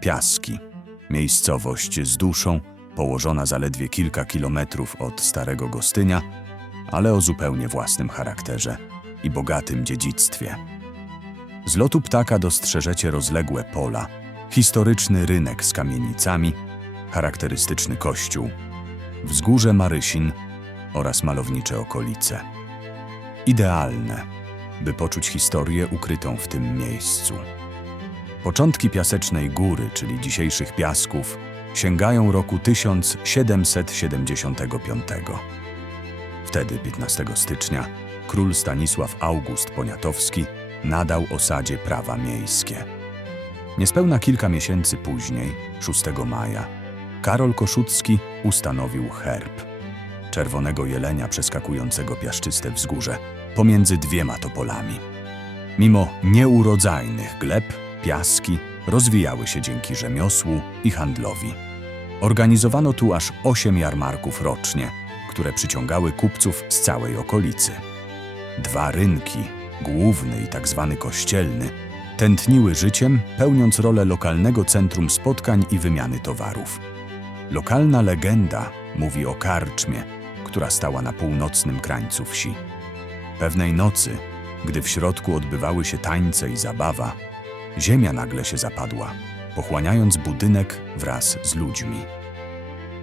Piaski. Miejscowość z duszą, położona zaledwie kilka kilometrów od Starego Gostynia, ale o zupełnie własnym charakterze i bogatym dziedzictwie. Z lotu ptaka dostrzeżecie rozległe pola, historyczny rynek z kamienicami, charakterystyczny kościół, wzgórze Marysin oraz malownicze okolice. Idealne, by poczuć historię ukrytą w tym miejscu. Początki Piasecznej Góry, czyli dzisiejszych Piasków, sięgają roku 1775. Wtedy, 15 stycznia, król Stanisław August Poniatowski nadał osadzie prawa miejskie. Niespełna kilka miesięcy później, 6 maja, Karol Koszucki ustanowił herb czerwonego jelenia przeskakującego piaszczyste wzgórze pomiędzy dwiema topolami. Mimo nieurodzajnych gleb, piaski rozwijały się dzięki rzemiosłu i handlowi. Organizowano tu aż osiem jarmarków rocznie, które przyciągały kupców z całej okolicy. Dwa rynki, główny i tak zwany kościelny, tętniły życiem, pełniąc rolę lokalnego centrum spotkań i wymiany towarów. Lokalna legenda mówi o karczmie, która stała na północnym krańcu wsi. Pewnej nocy, gdy w środku odbywały się tańce i zabawa, ziemia nagle się zapadła, pochłaniając budynek wraz z ludźmi.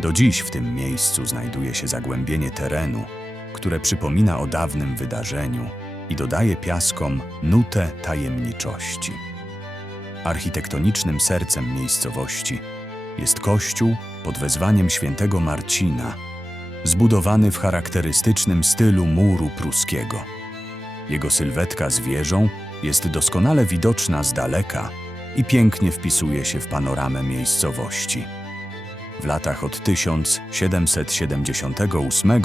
Do dziś w tym miejscu znajduje się zagłębienie terenu, które przypomina o dawnym wydarzeniu i dodaje piaskom nutę tajemniczości. Architektonicznym sercem miejscowości jest kościół pod wezwaniem świętego Marcina, zbudowany w charakterystycznym stylu muru pruskiego. Jego sylwetka z wieżą jest doskonale widoczna z daleka i pięknie wpisuje się w panoramę miejscowości. W latach od 1778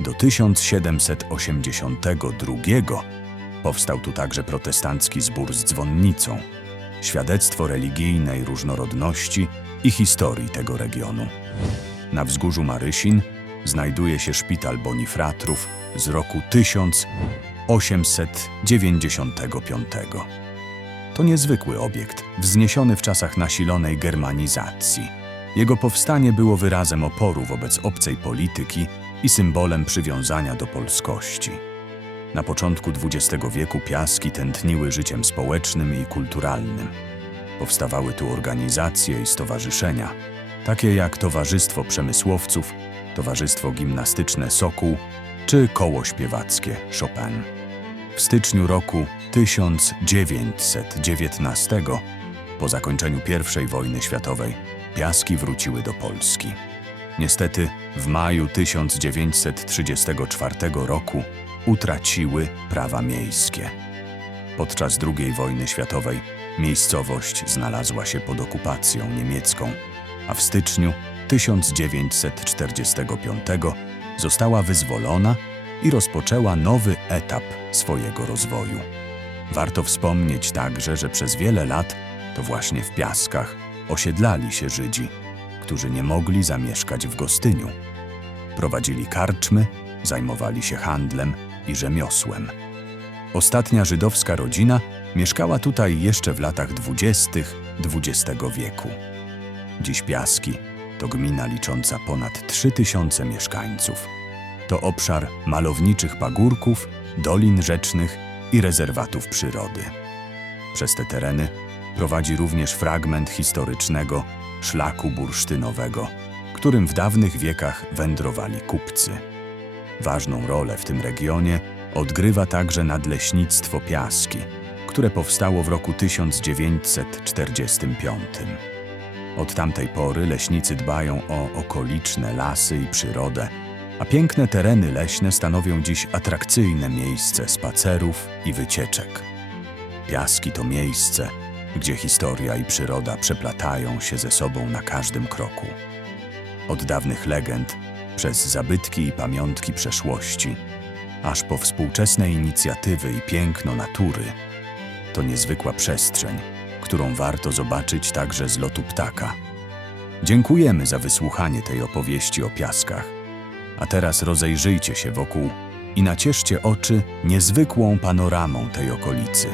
do 1782 powstał tu także protestancki zbór z dzwonnicą, świadectwo religijnej różnorodności i historii tego regionu. Na wzgórzu Marysin znajduje się szpital Bonifratrów z roku 1895. To niezwykły obiekt, wzniesiony w czasach nasilonej germanizacji. Jego powstanie było wyrazem oporu wobec obcej polityki i symbolem przywiązania do polskości. Na początku XX wieku piaski tętniły życiem społecznym i kulturalnym. Powstawały tu organizacje i stowarzyszenia, takie jak Towarzystwo Przemysłowców, Towarzystwo Gimnastyczne Sokół czy Koło Śpiewackie Chopin. W styczniu roku 1919, po zakończeniu I wojny światowej, piaski wróciły do Polski. Niestety, w maju 1934 roku utraciły prawa miejskie. Podczas II wojny światowej miejscowość znalazła się pod okupacją niemiecką, a w styczniu 1945 została wyzwolona i rozpoczęła nowy etap swojego rozwoju. Warto wspomnieć także, że przez wiele lat to właśnie w Piaskach osiedlali się Żydzi, którzy nie mogli zamieszkać w Gostyniu. Prowadzili karczmy, zajmowali się handlem i rzemiosłem. Ostatnia żydowska rodzina mieszkała tutaj jeszcze w latach dwudziestych XX wieku. Dziś Piaski to gmina licząca ponad 3000 mieszkańców. To obszar malowniczych pagórków, dolin rzecznych i rezerwatów przyrody. Przez te tereny prowadzi również fragment historycznego szlaku bursztynowego, którym w dawnych wiekach wędrowali kupcy. Ważną rolę w tym regionie odgrywa także nadleśnictwo Piaski, które powstało w roku 1945. Od tamtej pory leśnicy dbają o okoliczne lasy i przyrodę, a piękne tereny leśne stanowią dziś atrakcyjne miejsce spacerów i wycieczek. Piaski to miejsce, gdzie historia i przyroda przeplatają się ze sobą na każdym kroku. Od dawnych legend, przez zabytki i pamiątki przeszłości, aż po współczesne inicjatywy i piękno natury, to niezwykła przestrzeń, którą warto zobaczyć także z lotu ptaka. Dziękujemy za wysłuchanie tej opowieści o piaskach. A teraz rozejrzyjcie się wokół i nacieszcie oczy niezwykłą panoramą tej okolicy.